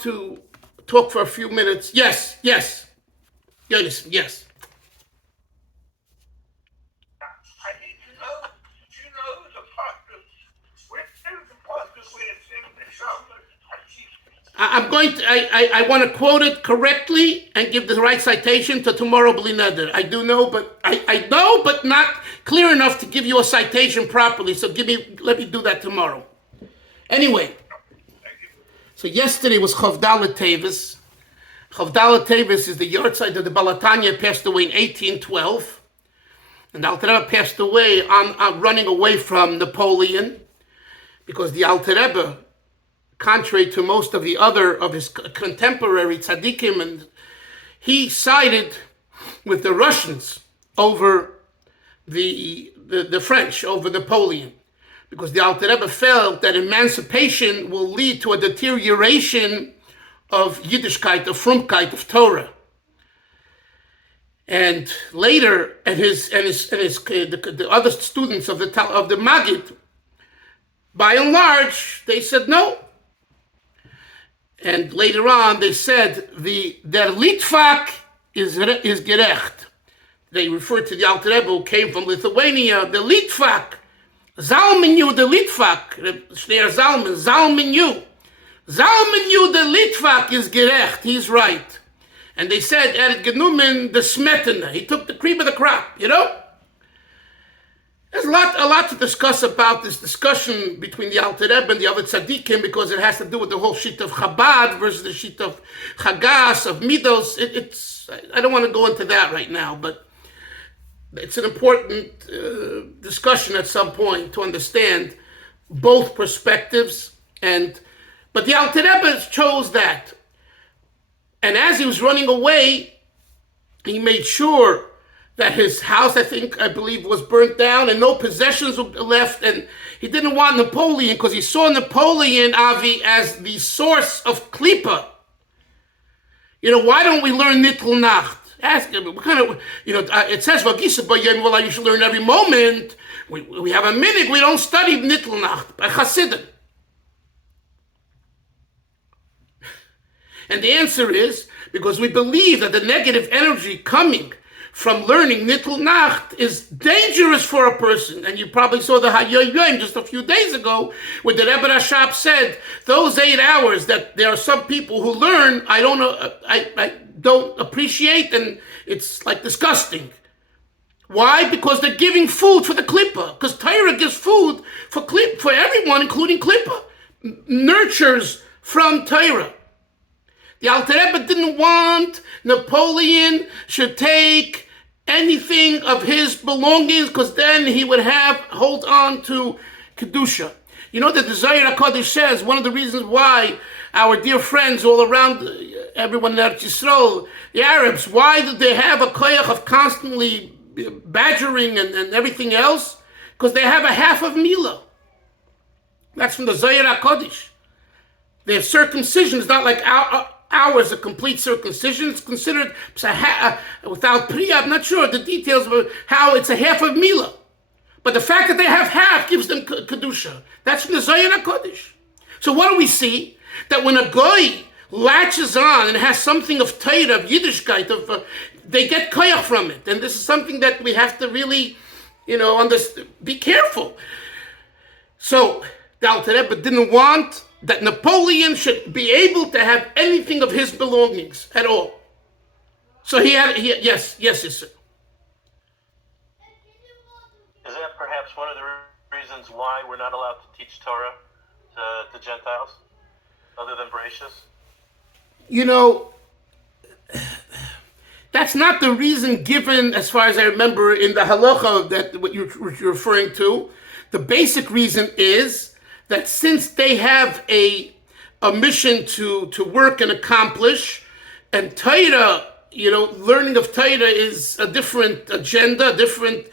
to talk for a few minutes. Yes. Yes. Yes. I need to know, the pastor, where is the pastor where it's in the shoulder? I'm going to, I want to quote it correctly and give the right citation to tomorrow, Bli Neder. I do know, but I know, but not clear enough to give you a citation properly. So let me do that tomorrow. Anyway, so yesterday was Chavdalet Teves. Chavdalet Teves is the Yahrtzeit of the Baal HaTanya, passed away in 1812. And Alter Rebbe passed away on running away from Napoleon, because the Alter Rebbe, contrary to most of the other of his contemporary tzaddikim, and he sided with the Russians over the French, over Napoleon, because the Alter Rebbe felt that emancipation will lead to a deterioration of Yiddishkeit, of Frumkeit, of Torah. And later, the other students of the Maggid, by and large, they said no. And later on, they said der Litvak is gerecht. They referred to the Alter Rebbe who came from Lithuania. The Litvak, Zalmenu the Litvak, Shneir Zalmenu the Litvak is gerecht. He's right. And they said, genommen the smetana. He took the cream of the crop, There's a lot to discuss about this discussion between the Alter Rebbe and the other tzaddikim, because it has to do with the whole sheet of Chabad versus the sheet of Chagas, of Midos. I don't want to go into that right now, but it's an important discussion at some point to understand both perspectives. But the Alter Rebbe chose that. And as he was running away, he made sure that his house, I believe, was burnt down and no possessions were left. And he didn't want Napoleon, because he saw Napoleon, Avi, as the source of Klippa. Why don't we learn Nitl Nacht? Ask him, what kind of, it says, you should learn every moment. We have a minute, we don't study Nitl Nacht by Chasidim. And the answer is because we believe that the negative energy coming from learning Nitl Nacht is dangerous for a person. And you probably saw the Hayoyim just a few days ago, where the Rebbe Rashab said, those 8 hours that there are some people who learn, I don't appreciate, and it's like disgusting. Why? Because they're giving food for the Klippa. Because Torah gives food for everyone, including Klippa. Nurtures from Torah. The Alter Rebbe didn't want Napoleon should take anything of his belongings, because then he would hold on to Kedusha. That the Zohar HaKadosh says one of the reasons why our dear friends all around, everyone in Eretz Yisrael, the Arabs, why did they have a koyach of constantly badgering and everything else? Because they have a half of Milah. That's from the Zohar HaKadosh. Their circumcision is not like ours, a complete circumcision. It's considered without priya. I'm not sure the details of how it's a half of Milah. But the fact that they have half gives them Kedusha. That's from the Zohar HaKadosh. So what do we see? That when a goy latches on and has something of Torah, of Yiddishkeit, they get koyach from it. And this is something that we have to really, be careful. So the Alter Rebbe didn't want that Napoleon should be able to have anything of his belongings at all. So yes, sir. Is that perhaps one of the reasons why we're not allowed to teach Torah to Gentiles, other than Bereshis? That's not the reason given, as far as I remember, in the halacha that what you're referring to. The basic reason is that since they have a mission to work and accomplish, and Torah, learning of Torah is a different agenda, a different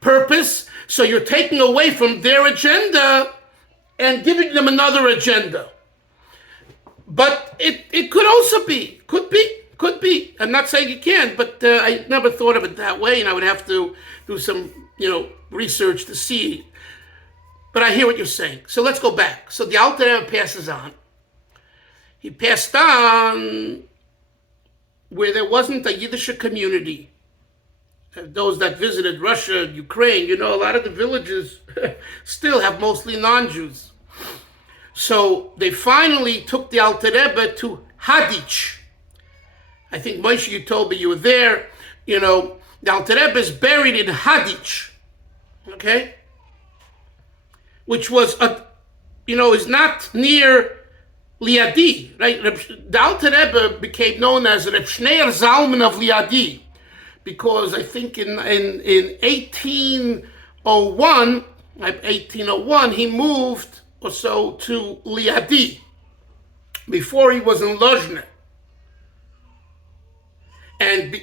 purpose, so you're taking away from their agenda and giving them another agenda. But it could also be, could be. I'm not saying you can't, but I never thought of it that way, and I would have to do some, research to see. But I hear what you're saying. So let's go back. So the Alter Rebbe passes on. He passed on where there wasn't a Yiddish community. Those that visited Russia, Ukraine, a lot of the villages still have mostly non-Jews. So they finally took the Alter Rebbe to Hadich. I think, Moshe, you told me you were there. The Alter Rebbe is buried in Hadich, okay? Which was, is not near Liadi, right? The Alter Rebbe became known as Reb Shneir Zalman of Liadi, because I think in 1801, he moved or so to Liadi. Before he was in Lozhne. And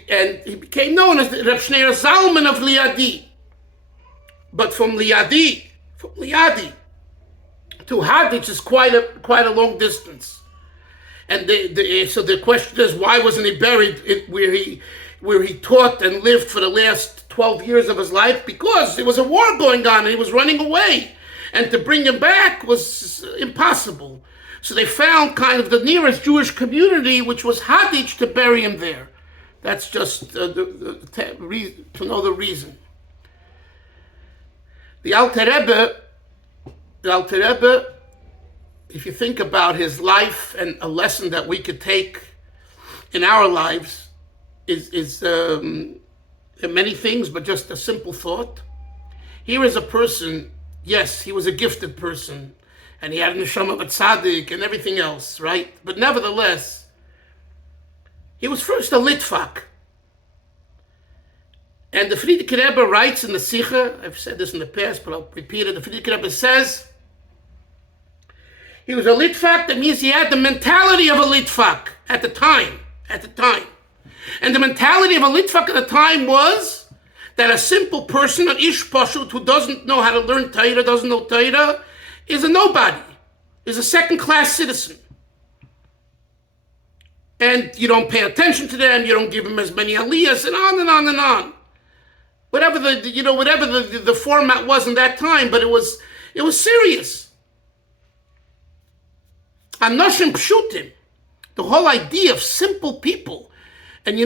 he became known as the Reb Shneir Zalman of Liadi. But from Liadi to Hadich is quite a long distance. And so the question is, why wasn't he buried where he taught and lived for the last 12 years of his life? Because there was a war going on and he was running away. And to bring him back was impossible. So they found kind of the nearest Jewish community, which was Hadich, to bury him there. That's just to know the reason. The Alter Rebbe, if you think about his life and a lesson that we could take in our lives, is many things, but just a simple thought. Here is a person, yes, he was a gifted person, and he had a neshama of a tzaddik and everything else, right? But nevertheless, he was first a Litvak. And the Frierdiker Rebbe writes in the Sikha, I've said this in the past, but I'll repeat it. The Frierdiker Rebbe says, he was a Litvak. That means he had the mentality of a Litvak at the time. And the mentality of a Litvak at the time was that a simple person, an Ish Pashut, who doesn't know how to learn Torah, doesn't know Torah, is a nobody, is a second-class citizen. And you don't pay attention to them, you don't give them as many aliyahs, and on and on and on. Whatever the format was in that time, but it was serious. Anoshim pshutim, the whole idea of simple people, and I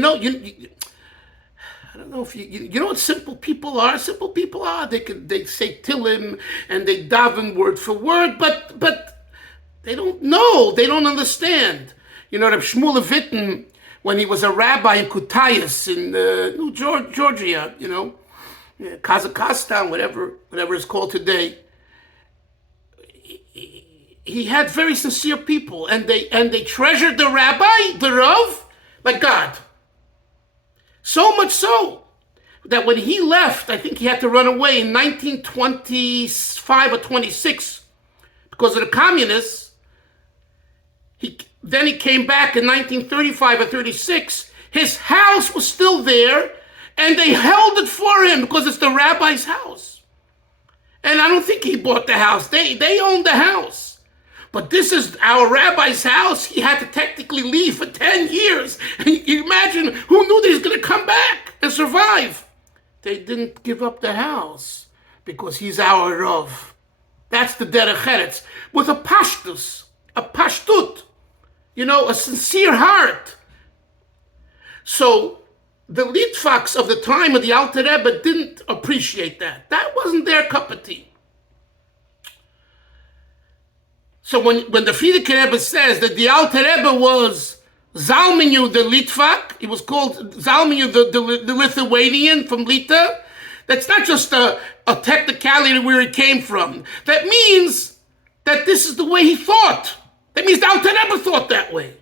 don't know if you know what simple people are. Simple people are they say Tillim and they daven word for word, but they don't know, they don't understand. Reb Shmuel Witten, when he was a rabbi in Kutayas in Georgia, Kazakhstan, whatever it's called today, he had very sincere people, and they treasured the rabbi, the Rav, like God. So much so that when he left, I think he had to run away in 1925 or 26 because of the communists. Then he came back in 1935 or 36. His house was still there, and they held it for him because it's the rabbi's house. And I don't think he bought the house. They owned the house. But this is our rabbi's house. He had to technically leave for 10 years. And you imagine, who knew that he's going to come back and survive? They didn't give up the house because he's our Rav. That's the derech eretz. With a pashtut, a sincere heart. So the Litvaks of the time of the Alter Rebbe didn't appreciate that. That wasn't their cup of tea. So when the Frierdiker Rebbe says that the Alter Rebbe was Zalmanu the Litvak, he was called Zalmanu the Lithuanian from Lita, that's not just a technicality where he came from. That means that this is the way he thought. That means the Alter Rebbe thought that way.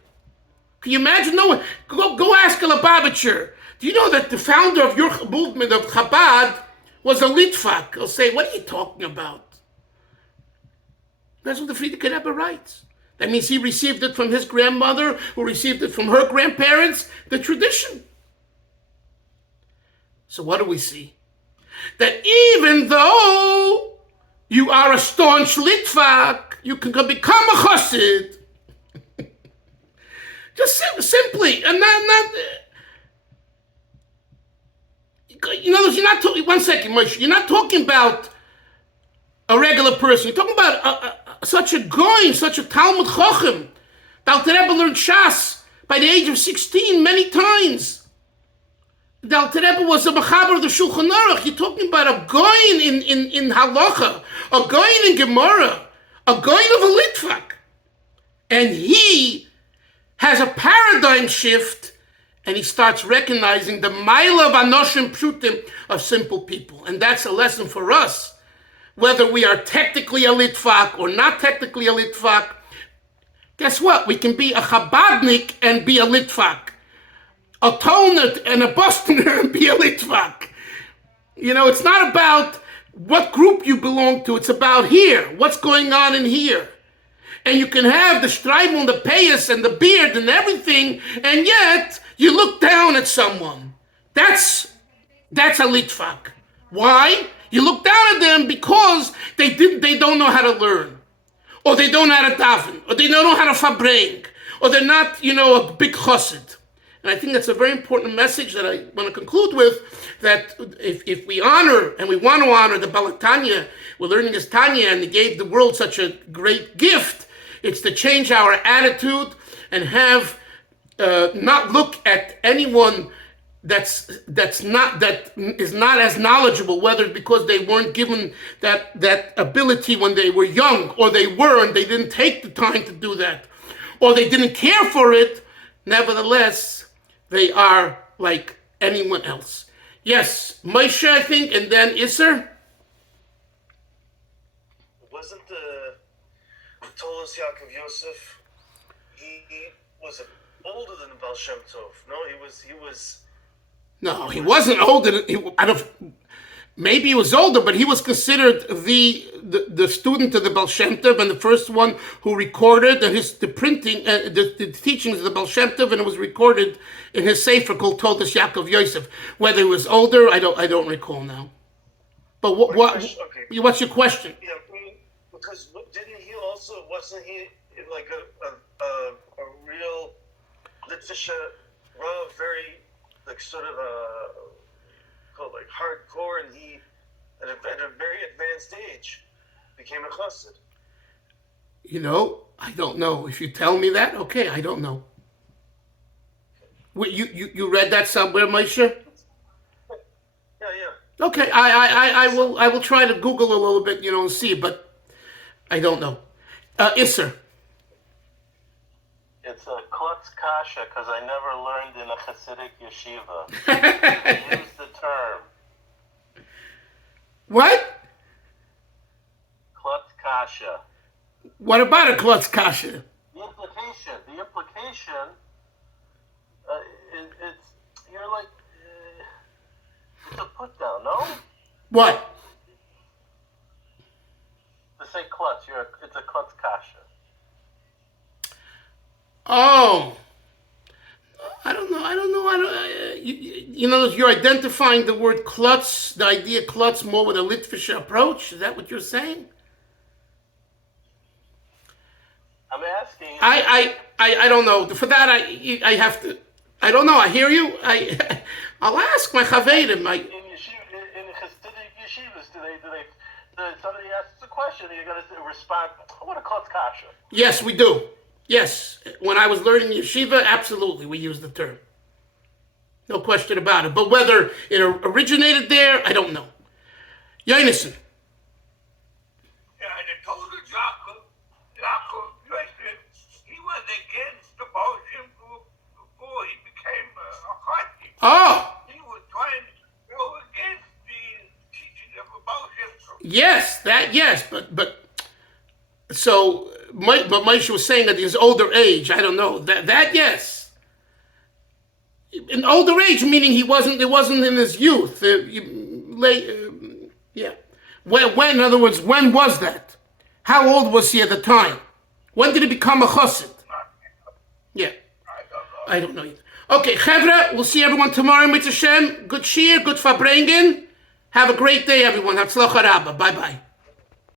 Can you imagine? No, go ask a Lubavitcher. Do you know that the founder of your movement of Chabad was a Litvak? He'll say, what are you talking about? That's what the Frierdiker Rebbe writes. That means he received it from his grandmother, who received it from her grandparents, the tradition. So what do we see? That even though you are a staunch Litvak, you can become a Chasid. Just simply, and not. You're not talking. One second, Moshe. You're not talking about a regular person. You're talking about such a goy, such a Talmud Chochem. The Alter Rebbe learned Shas by the age of 16 many times. The Alter Rebbe was a mechaber of the Shulchan Aruch. You're talking about a goyin in halacha, a goyin in Gemara, a goyin of a Litvak. And he has a paradigm shift, and he starts recognizing the maila of anoshim pshutim, of simple people. And that's a lesson for us. Whether we are technically a Litvak or not technically a Litvak, guess what? We can be a Chabadnik and be a Litvak. A Tonat and a Bostoner and be a Litvak. You know, it's not about what group you belong to. It's about here. What's going on in here. And you can have the streimel, the payas, and the beard and everything, and yet you look down at someone. That's a Litvak. Why? You look down at them because they don't know how to learn, or they don't know how to daven, or they don't know how to fabring, or they're not, a big Chasid. And I think that's a very important message that I want to conclude with, that if we honor, and we want to honor the Baal HaTanya, we're learning his Tanya, and he gave the world such a great gift, it's to change our attitude and have, not look at anyone that is not as knowledgeable, whether it's because they weren't given that ability when they were young, or they were and they didn't take the time to do that, or they didn't care for it. Nevertheless, they are like anyone else. Yes, Moshe, I think, and then Isser. Wasn't the Tolos Yaakov Yosef? He was older than Baal Shem Tov. No, he was. No, he wasn't older. Maybe he was older, but he was considered the student of the Baal Shem Tov, and the first one who recorded the printing, the teachings of the Baal Shem Tov, and it was recorded in his sefer called Tolos Yaakov Yosef. Whether he was older, I don't recall now. But what's your question? Yeah, because wasn't he like a real Litvisha Rav, very like sort of called like hardcore, and he at a very advanced age became a Chasid. I don't know. If you tell me that, okay, I don't know. You read that somewhere, Moshe? Yeah. Okay, I will try to Google a little bit, and see, but I don't know. Isser. It's a klutz kasha because I never learned in a Hasidic yeshiva. They use the term. What? Klutz kasha. What about a klutz kasha? The implication, you're like, it's a put down, no? What? To say klutz, it's a klutz kasha. Oh, I don't know. You're identifying the word klutz, the idea klutz, more with a Litvish approach. Is that what you're saying? I'm asking. I don't know. For that, I have to. I don't know. I hear you. I'll ask my chaverim. In Hasidic yeshivas, do somebody asks a question, and you're going to respond, "What a klutz kasha." Yes, we do. Yes, when I was learning yeshiva, absolutely, we used the term. No question about it. But whether it originated there, I don't know. Yonason. Yeah, and it told Yaakov Yosef, he was against the Baal Shem Tov before he became a Chasid. Oh. He was trying to go against the teaching of the Baal Shem Tov. Yes, but so, but Moshe was saying at his older age, I don't know, that yes. In older age, meaning it wasn't in his youth. Yeah. When, in other words, when was that? How old was he at the time? When did he become a chassid? Yeah. I don't know either. Okay, Chevra, we'll see everyone tomorrow, Mitzvah Shem. Good shir, good farbrengen. Have a great day, everyone. Hatzlacha Rabba. Bye-bye.